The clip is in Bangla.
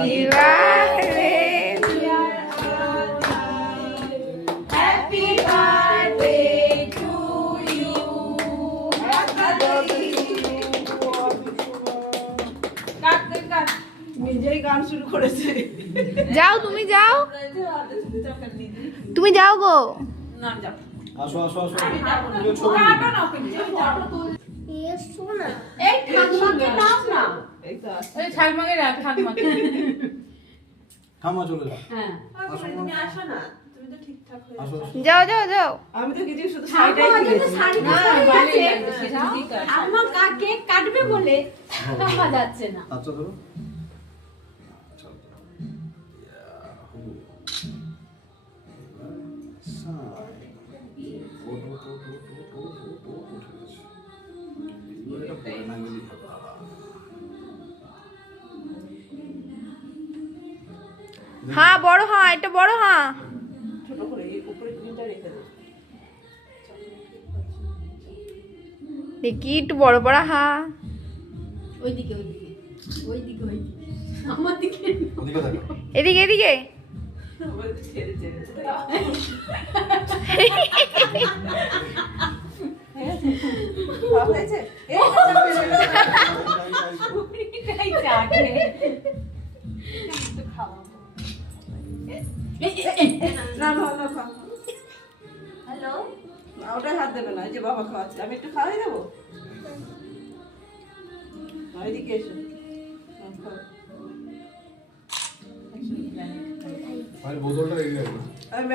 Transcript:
Happy birthday to you. Happy birthday to you. নিজেই গান শুরু করেছে। যাও তুমি যাও, তুমি যাও গো। না যাও। আসো আসো আসো। এই ঠাকুমাকে নাও না। এই তো এই ঠাকুমাকে রাখ, ঠাকুমাকে। থামা চলে যাও। হ্যাঁ। তুমি আসো না। তুমি তো ঠিকঠাক হয়ে আসো যাও। আসো। যাও যাও যাও। আমি তো কিছু শুধু শাড়িটাই কিনেছি। না, ভালোই লাগছে, সেটা ঠিক আছে। আমার কেক কাটবে বলে খাওয়া যাচ্ছে না। আচ্ছা ধরো। চলো, চলো। ইয়াহু। সাই। ও, ও, ও, ও, ও, ও, ও, ও, উঠে গেছে। এবার এটা পরে না গেলেই হবে। হ্যাঁ বড় হ্যাঁ, এটা বড় হ্যাঁ। ছোট করে এই উপরে ক্রিমটা রেখে দাও। দেখি একটু বড় বড় হ্যাঁ। ওইদিকে ওইদিকে ওইদিকে ওইদিকে আমার দিকে ওদিকে দেখো। এদিকে এদিকে। আবার ছেড়ে ছেড়ে ভাব হয়েছে? এই এটাই চাটে। না না না খা। হ্যালো ওটা হাত দেবে না, এই যে বাবা খাওয়াচ্ছে। আমি একটু খাওয়াই দেবো? এদিকে এসো। খাও। ভাই বোতলটা রেখে গেল। আমি